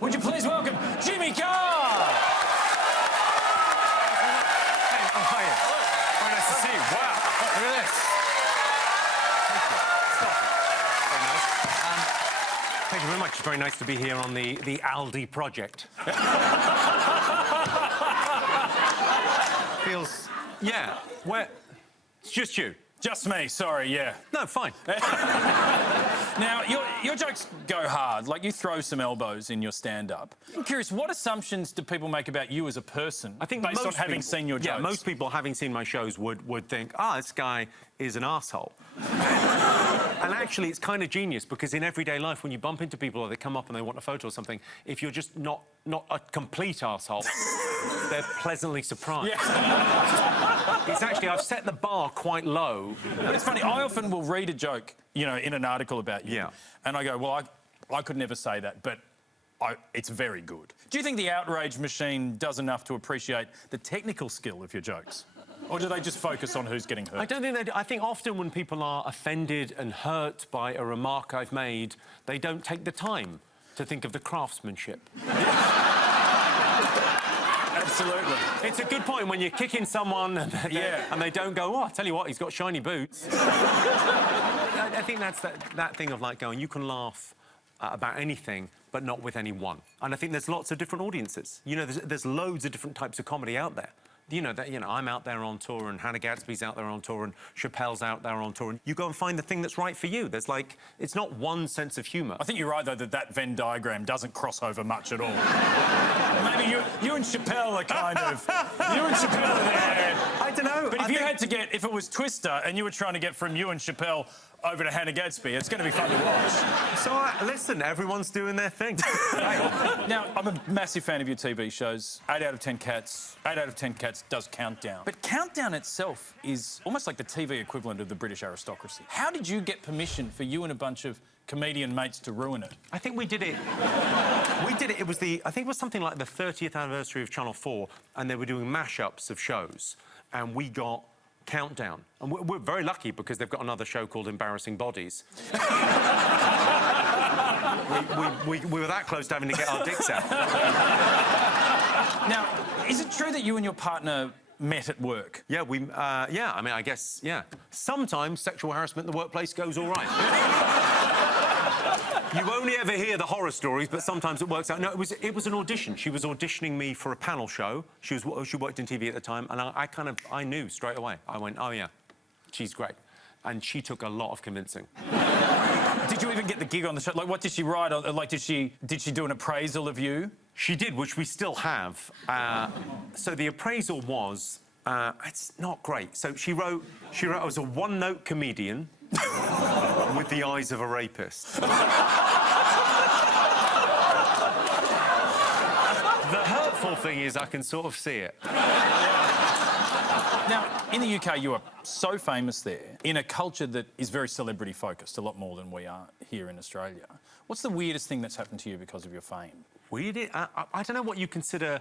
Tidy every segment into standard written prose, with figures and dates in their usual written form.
would you please welcome Jimmy Carr? Hey, how are you? Very nice to see you. Wow, look at this. Thank you. Stop. Very nice. Thank you very much. It's very nice to be here on the Aldi project. Feels... Yeah. Where... It's just you. Just me, sorry, yeah. No, fine. Now, your jokes go hard. Like, you throw some elbows in your stand-up. I'm curious, what assumptions do people make about you as a person, I think based on having seen your jokes? Yeah, most people, having seen my shows, would think, this guy is an arsehole. And actually, it's kind of genius, because in everyday life, when you bump into people or they come up and they want a photo or something, if you're just not a complete arsehole, they're pleasantly surprised. Yeah. It's actually, I've set the bar quite low. But it's funny, I often will read a joke, you know, in an article about you. Yeah. And I go, well, I could never say that, but it's very good. Do you think the outrage machine does enough to appreciate the technical skill of your jokes? Or do they just focus on who's getting hurt? I don't think they do. I think often when people are offended and hurt by a remark I've made, they don't take the time to think of the craftsmanship. Absolutely. It's a good point when you're kicking someone and they don't go, I tell you what, he's got shiny boots. I think that's that thing of, like, going, you can laugh about anything, but not with anyone. And I think there's lots of different audiences. You know, there's loads of different types of comedy out there. You know, I'm out there on tour, and Hannah Gadsby's out there on tour, and Chappelle's out there on tour, and you go and find the thing that's right for you. There's, like, it's not one sense of humour. I think you're right, though, that Venn diagram doesn't cross over much at all. Maybe you and Chappelle are kind of... You and Chappelle are there. I don't know. But if it was Twister and you were trying to get from you and Chappelle over to Hannah Gadsby, it's going to be fun to watch. So, listen, everyone's doing their thing. Now, I'm a massive fan of your TV shows. 8 out of 10 Cats does Countdown. But Countdown itself is almost like the TV equivalent of the British aristocracy. How did you get permission for you and a bunch of comedian mates to ruin it? I think we did it. It was I think it was something like the 30th anniversary of Channel 4, and they were doing mashups of shows, and we got Countdown. And we're very lucky because they've got another show called Embarrassing Bodies. we were that close to having to get our dicks out. Now, is it true that you and your partner met at work? Yeah, yeah, I mean, I guess, yeah. Sometimes sexual harassment in the workplace goes all right. You only ever hear the horror stories, but sometimes it works out. No, it was an audition. She was auditioning me for a panel show. She worked in TV at the time, and I knew straight away. I went, oh, yeah, she's great. And she took a lot of convincing. Did you even get the gig on the show? Like, what did she write? Like, did she do an appraisal of you? She did, which we still have. So the appraisal was, it's not great. So she wrote, I was a one-note comedian with the eyes of a rapist. The hurtful thing is I can sort of see it. Now, in the UK, you are so famous there, in a culture that is very celebrity-focused, a lot more than we are here in Australia. What's the weirdest thing that's happened to you because of your fame? Weird? I don't know what you consider...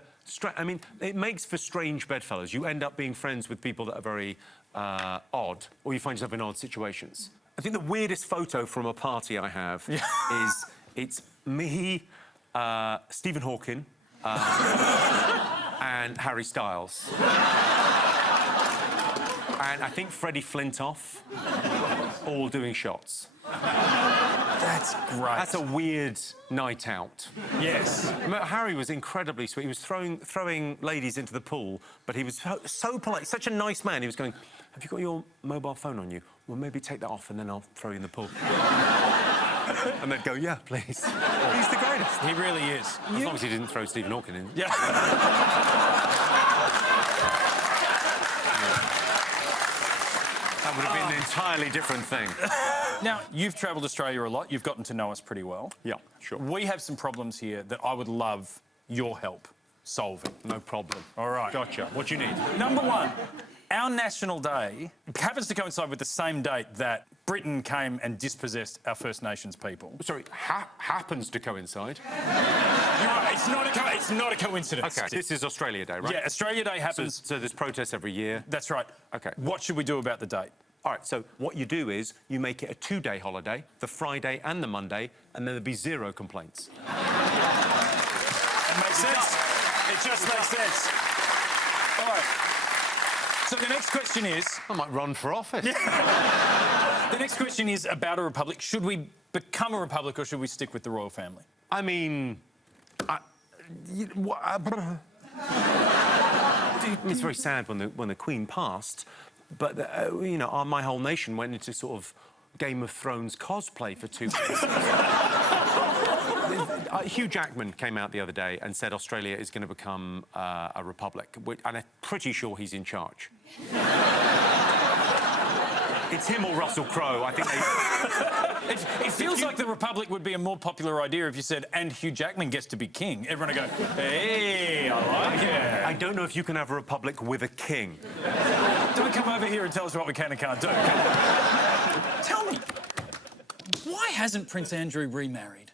I mean, it makes for strange bedfellows. You end up being friends with people that are very odd, or you find yourself in odd situations. I think the weirdest photo from a party I have is... It's me, Stephen Hawking, and Harry Styles. And I think Freddie Flintoff, all doing shots. That's great. That's a weird night out. Yes. Harry was incredibly sweet. He was throwing ladies into the pool, but he was so polite, such a nice man. He was going, have you got your mobile phone on you? Well, maybe take that off and then I'll throw you in the pool. And they'd go, yeah, please. He's the greatest. He really is. As long as he didn't throw Stephen Hawking in. Yeah. That would have been an entirely different thing. Now, you've travelled Australia a lot. You've gotten to know us pretty well. Yeah, sure. We have some problems here that I would love your help solving. No problem. All right. Gotcha. What do you need? Number one, our National Day happens to coincide with the same date that Britain came and dispossessed our First Nations people. Sorry, happens to coincide? You're right, it's not a coincidence. OK, this is Australia Day, right? Yeah, Australia Day happens... So there's protests every year? That's right. OK. What should we do about the date? All right, so what you do is you make it a 2-day holiday, the Friday and the Monday, and then there'll be 0 complaints. just makes sense. All right. So the next question is... I might run for office. The next question is about a republic. Should we become a republic or should we stick with the royal family? I mean... it's very sad when the Queen passed, but, you know, my whole nation went into sort of Game of Thrones cosplay for 2 weeks. Hugh Jackman came out the other day and said Australia is going to become a republic, and I'm pretty sure he's in charge. It's him or Russell Crowe. I think It feels like the republic would be a more popular idea if you said, and Hugh Jackman gets to be king. Everyone would go, hey, I like it. I don't know if you can have a republic with a king. Don't come over here and tell us what we can and can't do. Tell me, why hasn't Prince Andrew remarried?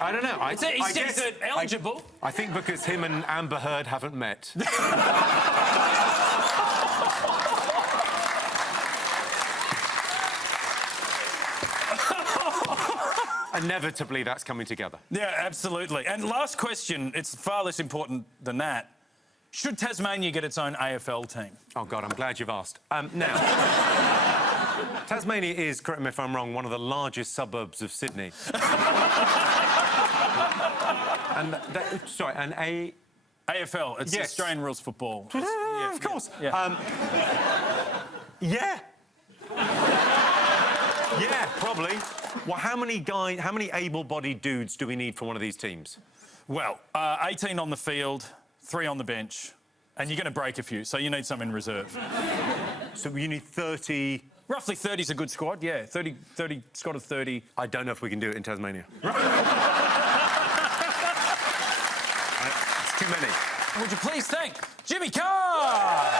I don't know. He's eligible. I think because him and Amber Heard haven't met. Inevitably, that's coming together. Yeah, absolutely. And last question, it's far less important than that. Should Tasmania get its own AFL team? Oh, God, I'm glad you've asked. Now, Tasmania is, correct me if I'm wrong, one of the largest suburbs of Sydney. AFL, it's yes. Australian rules football. Yeah, of course. Yeah. Yeah. Yeah, probably. Well, how many able-bodied dudes do we need for one of these teams? Well, 18 on the field, 3 on the bench, and you're going to break a few, so you need some in reserve. So you need 30... Roughly 30's a good squad, yeah. 30 squad of 30. I don't know if we can do it in Tasmania. It's too many. Would you please thank Jimmy Carr?